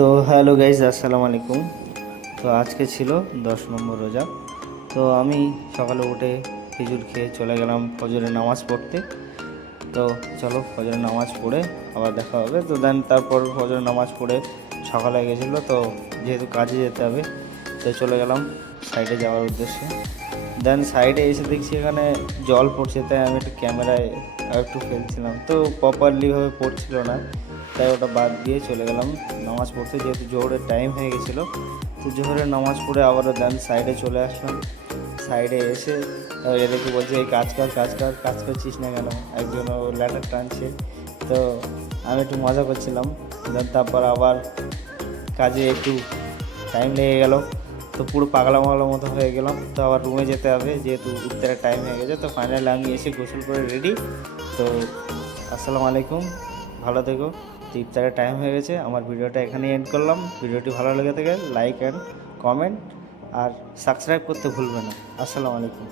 তো hello guys, আসসালামু আলাইকুম। তো আজকে ছিল 10 নম্বর রোজা। তো আমি সকালে উঠে খেজুর খেয়ে চলে গেলাম ফজরের নামাজ পড়তে। তো চলো ফজরের নামাজ পড়ে আবার দেখা হবে। তো দেন তারপর ফজরের নামাজ পড়ে সকাল হয়ে গেছিলো, তো যেহেতু কাজে যেতে হবে তো চলে গেলাম সাইডে যাওয়ার উদ্দেশ্যে। দেন সাইডে এসে দেখছি এখানে জল পড়ছে, তাই আমি একটু ক্যামেরায় একটু ফেলছিলাম, তো প্রপারলিভাবে পড়ছিল না, তাই ওটা বাদ দিয়ে চলে গেলাম নামাজ পড়তে, যেহেতু জোহরের টাইম হয়ে গেছিলো। তো জোহরের নামাজ পড়ে আবারও দেন সাইডে চলে আসলাম। সাইডে এসে এদেরকে বলছে এই কাজ কর কাজ কর, কাজ করছিস না কেন, একজন ও ল্যাটার টানছে। তো আমি একটু মজা করছিলাম। দেন তারপর আবার কাজে একটু টাইম লেগে গেল, তো পুরো পাগলা মাগলার মতো হয়ে গেলাম। তো আবার রুমে যেতে হবে, যেহেতু ইফতারের টাইম হয়ে গেছে। তো ফাইনালি আমি এসে গোসল করে রেডি। তো আসসালামু আলাইকুম, ভালো থেকো। তো ইফতারের টাইম হয়ে গেছে, আমার ভিডিওটা এখানেই এন্ড করলাম। ভিডিওটি ভালো লেগে থাকে লাইক অ্যান্ড কমেন্ট আর সাবস্ক্রাইব করতে ভুলবে না। আসসালামু আলাইকুম।